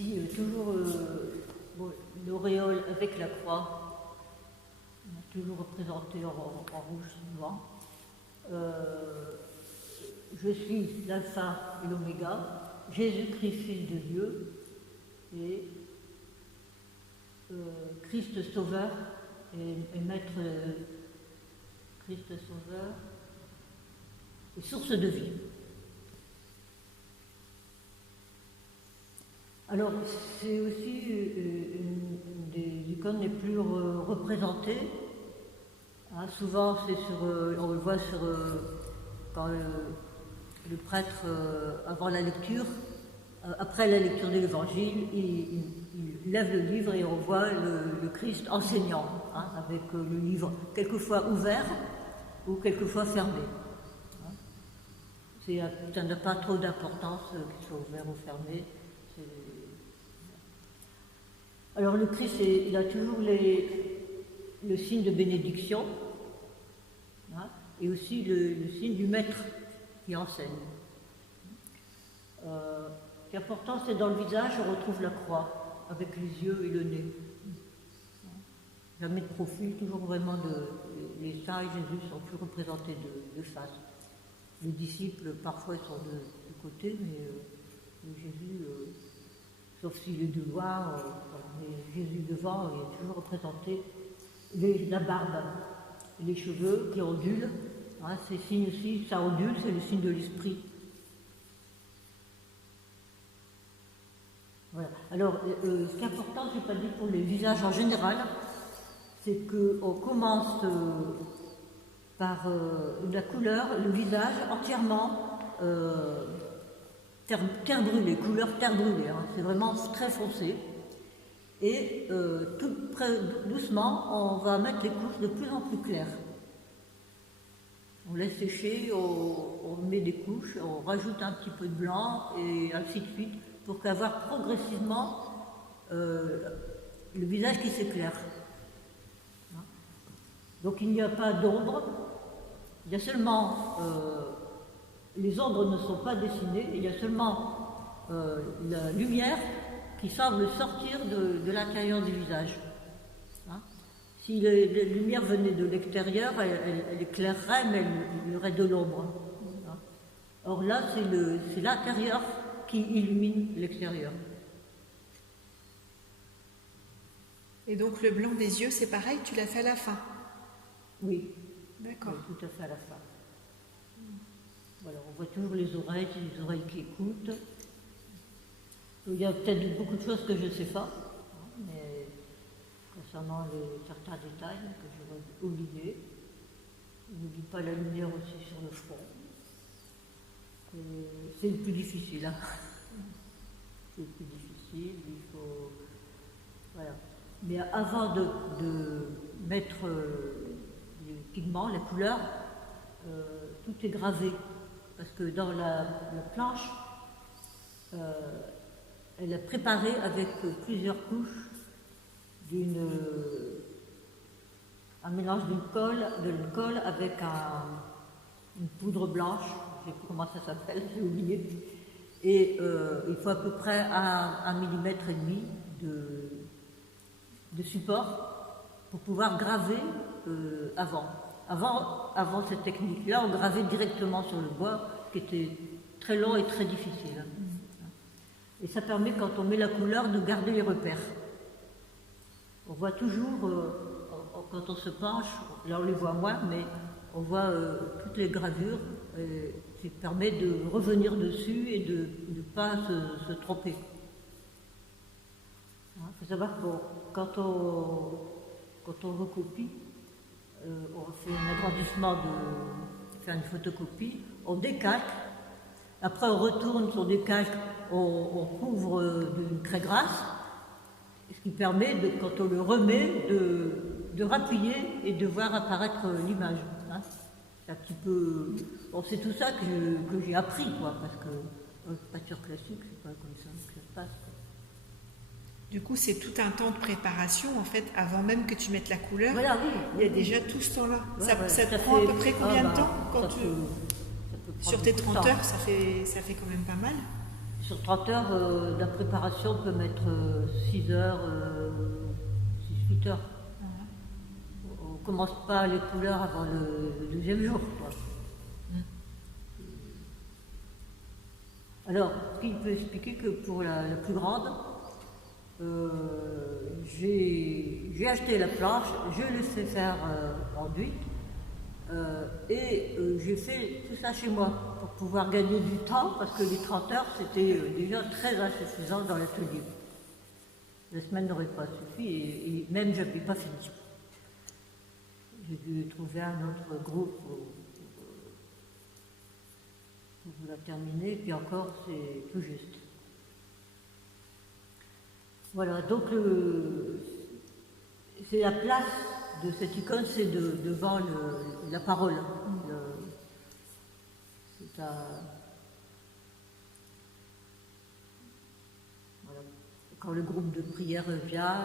ici, toujours l'auréole avec la croix, toujours représentée en rouge souvent. Je suis l'alpha et l'oméga, Jésus-Christ, Fils de Dieu, et Christ Sauveur et Maître Christ Sauveur et source de vie. Alors, c'est aussi une des icônes les plus représentées. Hein, souvent, on le voit quand le prêtre, avant la lecture, après la lecture de l'Évangile, il lève le livre et on voit le Christ enseignant, hein, avec le livre quelquefois ouvert ou quelquefois fermé. Hein. Ça n'a pas trop d'importance qu'il soit ouvert ou fermé. Alors le Christ, il a toujours le signe de bénédiction, hein, et aussi le signe du maître qui enseigne. Ce qui est important, c'est dans le visage, on retrouve la croix, avec les yeux et le nez. Jamais de profil, toujours vraiment les saints et Jésus sont plus représentés de face. Les disciples, parfois, sont de côté, mais Jésus, sauf s'il est de loin, mais Jésus devant, il est toujours représenté. La barbe, les cheveux qui ondulent, hein, c'est signe aussi, ça ondule, c'est le signe de l'esprit. Voilà. Alors, ce qui est important, je n'ai pas dit pour les visages en général, c'est qu'on commence par la couleur, le visage entièrement terre brûlée, couleur terre brûlée, hein, c'est vraiment très foncé. Et doucement, on va mettre les couches de plus en plus claires. On laisse sécher, on met des couches, on rajoute un petit peu de blanc et ainsi de suite, pour qu'avoir progressivement le visage qui s'éclaire. Donc il n'y a pas d'ombre, il y a seulement, les ombres ne sont pas dessinées, il y a seulement la lumière qui semble sortir de l'intérieur du visage. Hein? Si la lumière venait de l'extérieur, elle éclairerait, mais il y aurait de l'ombre. Hein? Or là, c'est l'intérieur qui illumine l'extérieur. Et donc le blanc des yeux, c'est pareil, tu l'as fait à la fin? Oui. D'accord. Oui, tout à fait à la fin. Voilà, on voit toujours les oreilles qui écoutent. Il y a peut-être beaucoup de choses que je ne sais pas, hein, mais concernant certains détails que j'aurais oubliés. Je n'oublie pas la lumière aussi sur le front. C'est le plus difficile. Hein. C'est le plus difficile, il faut... Voilà. Mais avant de mettre les pigments, les couleurs, tout est gravé. Parce que dans la planche, elle est préparée avec plusieurs couches un mélange de colle avec une poudre blanche, je ne sais plus comment ça s'appelle, j'ai oublié. Et il faut à peu près 1,5 mm de support pour pouvoir graver avant. Avant cette technique-là, on gravait directement sur le bois, qui était très long et très difficile. Et ça permet, quand on met la couleur, de garder les repères. On voit toujours, quand on se penche, là on les voit moins, mais on voit toutes les gravures, et ça permet de revenir dessus et de ne pas se tromper. Il faut savoir que quand on recopie, on fait un agrandissement de faire une photocopie, on décalque. Après, on retourne sur des calques, on couvre d'une craie grasse, ce qui permet, quand on le remet, de rappuyer et de voir apparaître l'image. Hein. C'est un petit peu... Bon, c'est tout ça que j'ai appris, quoi, parce que peinture classique, c'est pas comme ça que ça se passe. Quoi. Du coup, c'est tout un temps de préparation, en fait, avant même que tu mettes la couleur. Voilà, oui. Il y a déjà tout ce temps-là. Ouais, ça te prend à peu près combien de temps quand sur tes 30 heures, ça fait quand même pas mal. Sur 30 heures, la préparation peut mettre 6 heures, 6-8 heures. On ne commence pas les couleurs avant le deuxième jour, quoi. Alors, ce qui peut expliquer que pour la plus grande, j'ai acheté la planche, je l'ai fait faire enduite et j'ai fait tout ça chez moi pour pouvoir gagner du temps parce que les 30 heures c'était déjà très insuffisant dans l'atelier. La semaine n'aurait pas suffi et même je n'avais pas fini. J'ai dû trouver un autre groupe pour vous la terminer, puis encore c'est tout juste. Voilà, donc c'est la place de cette icône, c'est devant la parole. Voilà. Quand le groupe de prière vient,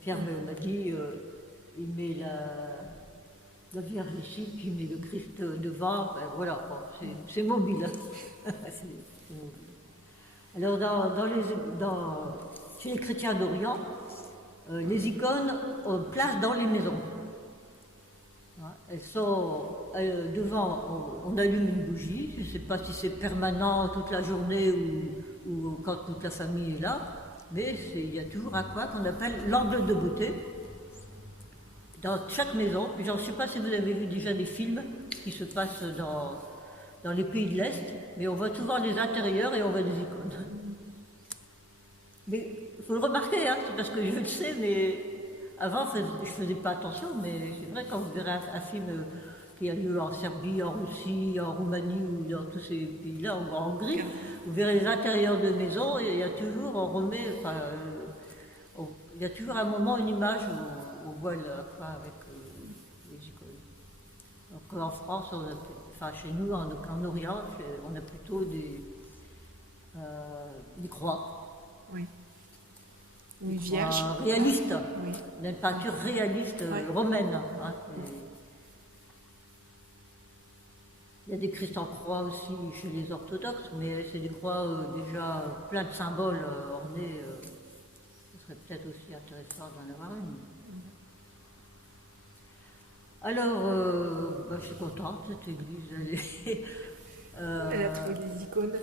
Pierre m'a dit, il met la Vierge ici, puis il met le Christ devant, ben voilà, c'est mobile. C'est mobile. Alors, chez les chrétiens d'Orient, les icônes ont place dans les maisons. Elles sont devant, on allume une bougie, je ne sais pas si c'est permanent toute la journée ou quand toute la famille est là, mais il y a toujours un coin qu'on appelle l'angle de beauté. Dans chaque maison, je ne sais pas si vous avez vu déjà des films qui se passent dans les pays de l'Est, mais on voit souvent les intérieurs et on voit des icônes. Mais il faut le remarquer, hein, c'est parce que je le sais, mais avant je ne faisais pas attention, mais c'est vrai quand vous verrez un film qui a lieu en Serbie, en Russie, en Roumanie ou dans tous ces pays-là, ou en Hongrie, vous verrez les intérieurs de maisons et il y a toujours, il y a toujours un moment, une image où on voit la fin avec les icônes. Donc en France, chez nous, en Orient, on a plutôt des croix. Oui. Une vierge. Réaliste. Oui. Une peinture réaliste romaine. Hein. Il y a des Christ en croix aussi chez les orthodoxes, mais c'est des croix déjà plein de symboles ornés. Ce serait peut-être aussi intéressant d'en avoir une. Alors, je suis contente, cette église, elle a trouvé des icônes.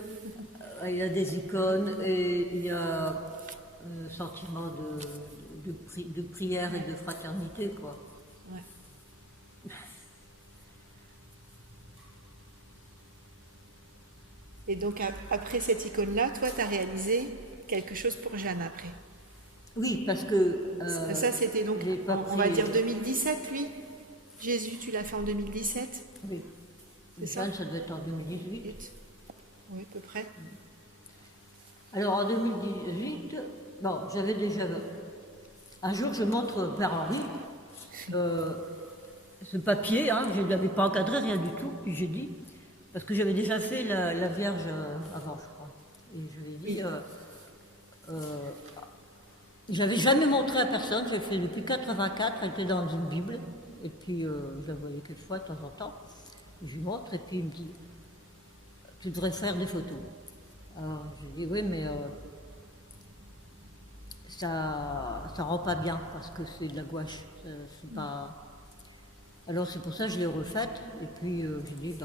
Il y a des icônes et il y a un sentiment de prière et de fraternité, quoi. Ouais. Et donc, après cette icône-là, toi, tu as réalisé quelque chose pour Jeanne après? Oui, parce que... ça, c'était donc, on va dire 2017, lui. Jésus, tu l'as fait en 2017? Oui. C'est ça? Ça doit être en 2018. Oui, à peu près. Alors, en 2018, j'avais déjà... Un jour, je montre Pierre-Henri ce papier, hein, je ne l'avais pas encadré, rien du tout, puis j'ai dit, parce que j'avais déjà fait la Vierge avant, je crois. Et je lui ai dit... j'avais jamais montré à personne, je l'ai fait depuis 84, elle était dans une Bible. Et puis, je la voyais quelquefois, de temps en temps. Je lui montre, et puis il me dit, tu devrais faire des photos. Alors, je lui dis, oui, mais ça rend pas bien, parce que c'est de la gouache. C'est pas... Alors, c'est pour ça que je l'ai refaite. Et puis, je lui dis,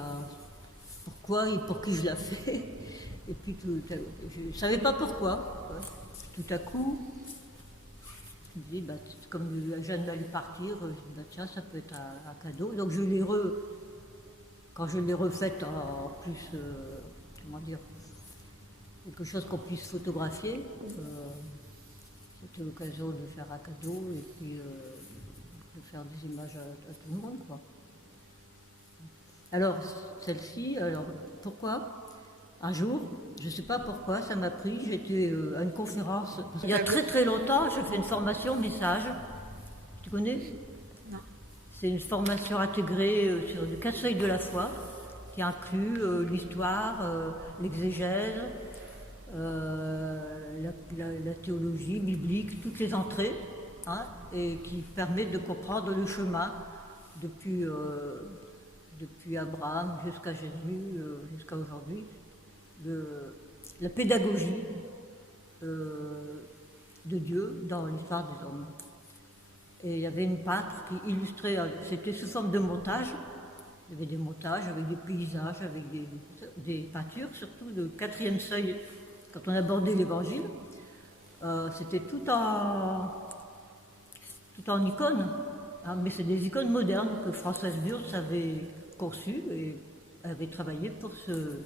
pourquoi et pour qui je la fais. Et puis, je ne savais pas pourquoi. Tout à coup... Je me dis, comme la jeune allait partir, je me dis, tiens, ça peut être un cadeau. Donc quand je l'ai refaite en plus, comment dire, quelque chose qu'on puisse photographier, c'était l'occasion de faire un cadeau et puis de faire des images à tout le monde, quoi. Alors, celle-ci, pourquoi ? Un jour, je ne sais pas pourquoi, ça m'a pris, j'étais à une conférence. Il y a très très longtemps, je fais une formation message. Tu connais ? Non. C'est une formation intégrée sur le 4 feuilles de la foi, qui inclut l'histoire, l'exégèse, la théologie biblique, toutes les entrées, hein, et qui permet de comprendre le chemin depuis depuis Abraham jusqu'à Jésus, jusqu'à aujourd'hui, la pédagogie de Dieu dans l'histoire des hommes. Et il y avait une pâtre qui illustrait, c'était sous forme de montage. Il y avait des montages avec des paysages, avec des peintures, surtout de 4e seuil. Quand on abordait l'Évangile, c'était tout en icônes, hein, mais c'est des icônes modernes que Françoise Burtz avait conçues et avait travaillé pour ce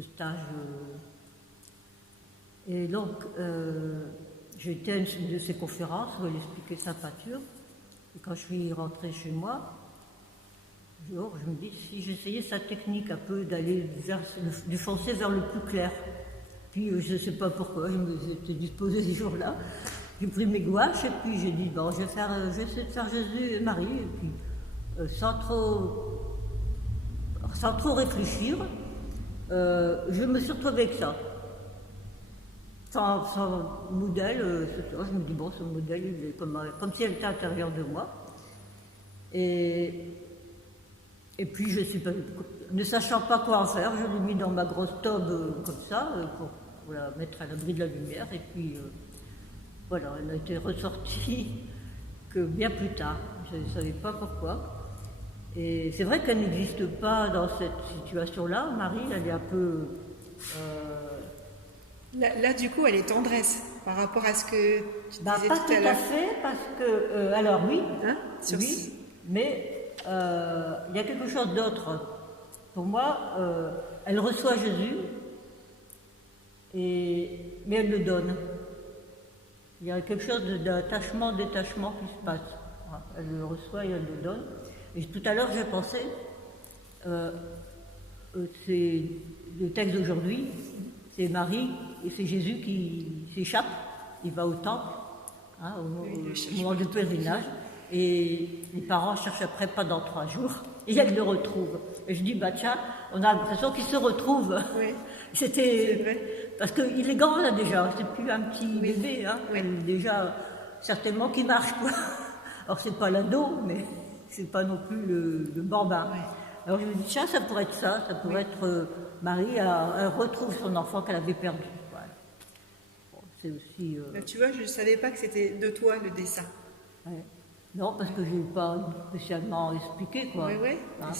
stage. Et donc, j'ai été à une de ces conférences où elle expliquait sa peinture. Et quand je suis rentrée chez moi, je me dis, si j'essayais sa technique un peu d'aller du foncé vers le plus clair. Puis je ne sais pas pourquoi, j'étais disposée ce jour-là. J'ai pris mes gouaches et puis j'ai dit, bon, je vais essayer de faire Jésus et Marie. Et puis, sans trop réfléchir, je me suis retrouvée avec ça. Sans modèle, je me dis, bon, ce modèle, il est comme si elle était à l'intérieur de moi. Et puis, je suis pas, ne sachant pas quoi en faire, je l'ai mis dans ma grosse tobe comme ça, pour la mettre à l'abri de la lumière. Et puis, voilà, elle n'a été ressortie que bien plus tard. Je ne savais pas pourquoi. Et c'est vrai qu'elle n'existe pas dans cette situation-là. Marie, elle est un peu... Là, du coup, elle est tendresse par rapport à ce que tu disais pas tout à l'heure. Pas tout à fait, parce que... alors oui, hein, oui, mais il y a quelque chose d'autre. Pour moi, elle reçoit Jésus, mais elle le donne. Il y a quelque chose d'attachement, détachement qui se passe. Elle le reçoit et elle le donne. Et tout à l'heure, j'ai pensé, c'est le texte d'aujourd'hui, c'est Marie et c'est Jésus qui s'échappe. Il va au temple, hein, au moment du pèlerinage, et les parents cherchent après pendant 3 jours, et elle le retrouve. Et je dis, bah tiens, on a l'impression qu'ils se retrouvent. Oui. C'est vrai. Parce qu'il est grand là déjà, c'est plus un petit bébé, hein. Oui. Déjà, certainement qui marche, quoi. Alors c'est pas l'ado, mais c'est pas non plus le bambin. Oui. Alors je me dis, tiens, ça pourrait être ça pourrait être Marie, elle retrouve son enfant qu'elle avait perdu. Voilà. Bon, c'est aussi... Là, tu vois, je ne savais pas que c'était de toi le dessin. Ouais. Non, parce que je n'ai pas spécialement expliqué, quoi. Oui, oui. Hein.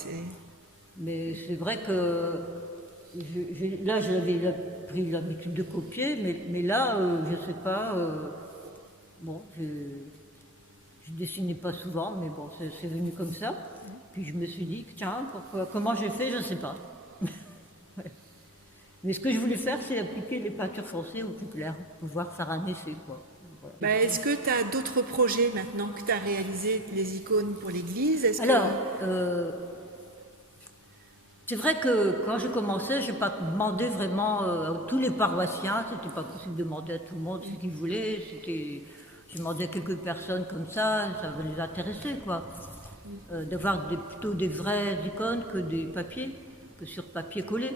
Mais c'est vrai que là, j'avais pris l'habitude de copier, mais là, je ne sais pas. Bon, je dessinais pas souvent, mais bon, c'est venu comme ça. Puis je me suis dit, tiens, comment j'ai fait, je ne sais pas. Ouais. Mais ce que je voulais faire, c'est appliquer les peintures foncées au plus clair, pouvoir faire un essai, quoi. Voilà. Bah, est-ce que tu as d'autres projets maintenant que tu as réalisé les icônes pour l'église? Alors, c'est vrai que quand j'ai commencé, je n'ai pas demandé vraiment à tous les paroissiens, c'était pas possible de demander à tout le monde ce qu'ils voulaient, je demandais à quelques personnes comme ça va les intéresser, quoi. D'avoir plutôt des vraies icônes que des papiers, que sur papier collé.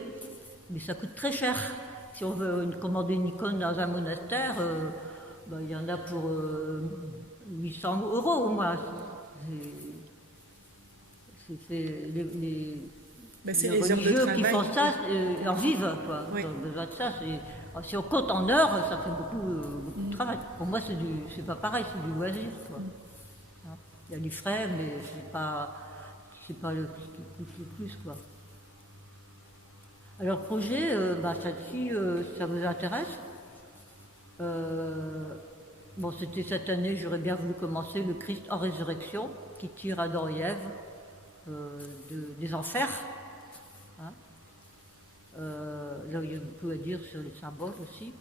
Mais ça coûte très cher. Si on veut commander une icône dans un monastère, il y en a pour 800 € au moins. C'est les religieux qui font ça, en vivent, quoi. Oui. Ils ont besoin de ça. Si on compte en heures, ça fait beaucoup de travail. Pour moi, c'est pas pareil, c'est du loisir, quoi. Il y a du frais, mais c'est pas le plus, quoi. Alors, projet, celle-ci, ça vous intéresse? Bon, c'était cette année, j'aurais bien voulu commencer le Christ en résurrection, qui tire Adam et Ève des enfers. Hein. Là, il y a beaucoup à dire sur les symboles aussi.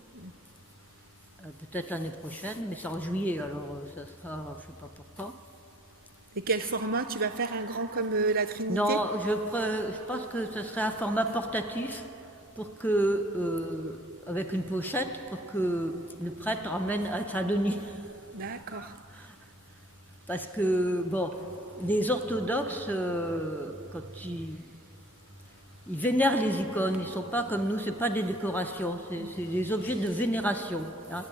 Peut-être l'année prochaine, mais c'est en juillet, alors ça sera, je ne sais pas pourquoi. Et quel format? Tu vas faire un grand comme la Trinité? Non, je pense que ce serait un format portatif pour que, avec une pochette, pour que le prêtre emmène à Saint-Denis. D'accord. Parce que, bon, les orthodoxes, quand ils vénèrent les icônes, ils ne sont pas comme nous, ce n'est pas des décorations, c'est des objets de vénération. Hein.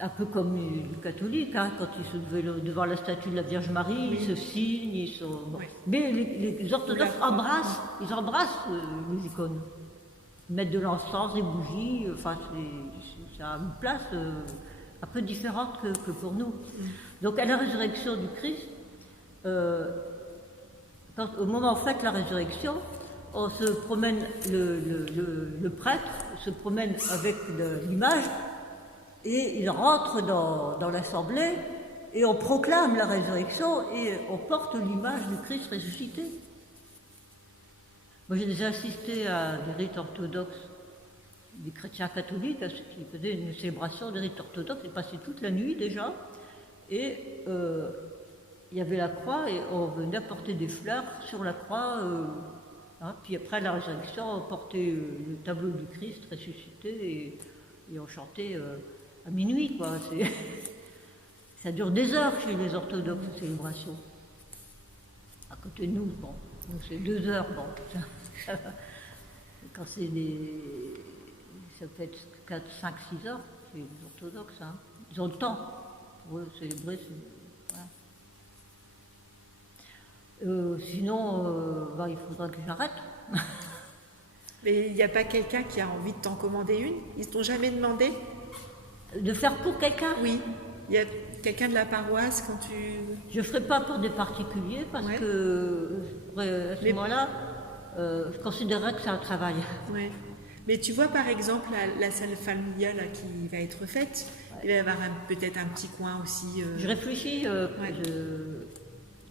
un peu comme les catholiques, hein, quand ils se levaient devant la statue de la Vierge Marie, ils se signent, ils sont... Bon. Mais les orthodoxes ils embrassent les icônes. Ils mettent de l'encens, des bougies, enfin, ça a une place un peu différente que pour nous. Donc à la résurrection du Christ, au moment où on fête la résurrection, on se promène, le prêtre se promène avec l'image et il rentre dans l'assemblée et on proclame la résurrection et on porte l'image du Christ ressuscité. Moi j'ai déjà assisté à des rites orthodoxes, des chrétiens catholiques, à ceux qui faisaient une célébration des rites orthodoxes, ils passaient toute la nuit déjà et il y avait la croix et on venait apporter des fleurs sur la croix. Hein, puis après la résurrection, on portait le tableau du Christ ressuscité et on chantait à minuit, quoi. Ça dure des heures chez les orthodoxes, cette célébration. À côté de nous, bon, nous c'est 2 heures, bon. Quand c'est ça peut être 4, 5, 6 heures chez les orthodoxes, hein. Ils ont le temps pour eux célébrer. Sinon, il faudra que j'arrête. Mais il n'y a pas quelqu'un qui a envie de t'en commander une? Ils ne t'ont jamais demandé? De faire pour quelqu'un? Oui. Il y a quelqu'un de la paroisse quand tu... Je ne ferai pas pour des particuliers parce que à ce moment-là, je considérerais que c'est un travail. Ouais. Mais tu vois par exemple la salle familiale là, qui va être faite, il va y avoir peut-être un petit coin aussi... Je réfléchis, je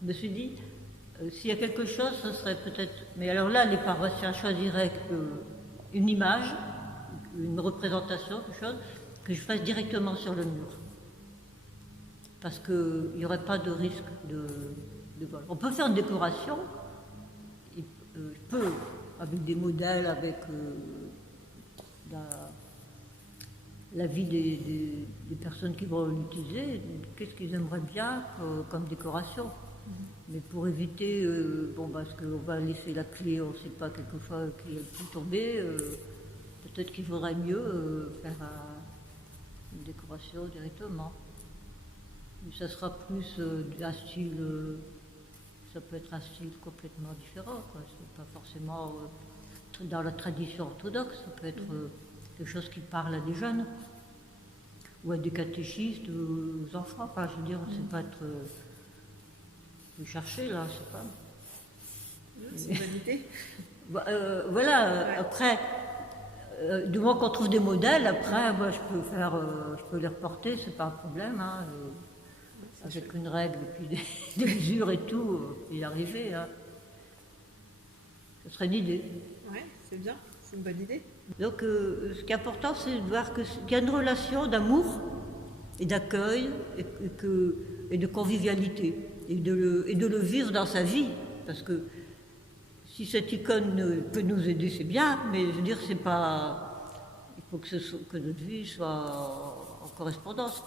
me suis dit... s'il y a quelque chose, ce serait peut-être... Mais alors là, les paroissiens choisiraient une image, une représentation, quelque chose, que je fasse directement sur le mur. Parce qu'il n'y aurait pas de risque de vol. On peut faire une décoration, je peux, avec des modèles, avec la vie des personnes qui vont l'utiliser, qu'est-ce qu'ils aimeraient bien comme décoration. Mais pour éviter, parce qu'on va laisser la clé, on ne sait pas quelquefois qu'il peut tomber, peut-être qu'il vaudrait mieux faire une décoration directement. Mais ça sera plus un style, ça peut être un style complètement différent, quoi. C'est pas forcément dans la tradition orthodoxe, ça peut être quelque chose qui parle à des jeunes, ou à des catéchistes, aux enfants, enfin, je veux dire, c'est pas être... chercher là, je sais pas. C'est une bonne idée. Voilà, après, du moment qu'on trouve des modèles, après, moi, je peux les reporter, c'est pas un problème, hein, avec une règle et puis des mesures et tout, y arriver. Hein. Ce serait une idée. Ouais, c'est bien, c'est une bonne idée. Donc, ce qui est important, c'est de voir qu'il y a une relation d'amour et d'accueil et de convivialité. Et de le vivre dans sa vie, parce que si cette icône peut nous aider, c'est bien, mais je veux dire, c'est pas... Il faut que notre vie soit en correspondance.